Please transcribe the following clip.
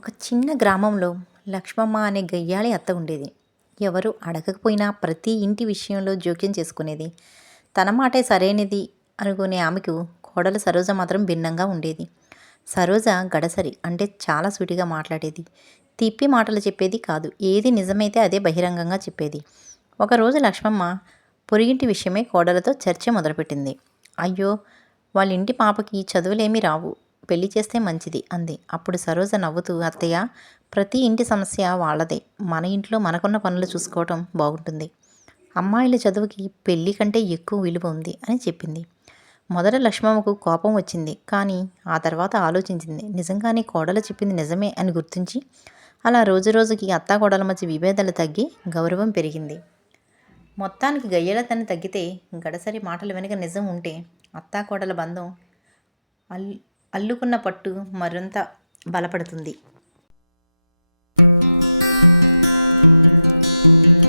ఒక చిన్న గ్రామంలో లక్ష్మమ్మ అనే గయ్యాళి అత్త ఉండేది. ఎవరు అడగకపోయినా ప్రతి ఇంటి విషయంలో జోక్యం చేసుకునేది. తన మాటే సరైనది అనుకునే ఆమెకు కోడలు సరోజ మాత్రం భిన్నంగా ఉండేది. సరోజ గడసరి అంటే చాలా సూటిగా మాట్లాడేది. తిప్పి మాటలు చెప్పేది కాదు. ఏది నిజమైతే అదే బహిరంగంగా చెప్పేది. ఒకరోజు లక్ష్మమ్మ పొరుగింటి విషయమై కోడలతో చర్చ మొదలుపెట్టింది. అయ్యో, వాళ్ళ ఇంటి పాపకి చదువులేమీ రావు, పెళ్లి చేస్తే మంచిది అంది. అప్పుడు సరోజ నవ్వుతూ, అత్తయ్య, ప్రతి ఇంటి సమస్య వాళ్ళదే. మన ఇంట్లో మనకున్న పనులు చూసుకోవటం బాగుంటుంది. అమ్మాయిల చదువుకి పెళ్లి కంటే ఎక్కువ విలువ ఉంది అని చెప్పింది. మొదట లక్ష్మమ్మకు కోపం వచ్చింది. కానీ ఆ తర్వాత ఆలోచించింది. నిజంగానే కోడలు చెప్పింది నిజమే అని గుర్తించి అలా రోజు రోజుకి అత్తాకోడల మధ్య విభేదాలు తగ్గి గౌరవం పెరిగింది. మొత్తానికి గయ్యలతని తగ్గితే గడసరి మాటలు వెనుక నిజం ఉంటే అత్తాకోడల బంధం అల్లుకున్న పట్టు మరింత బలపడుతుంది.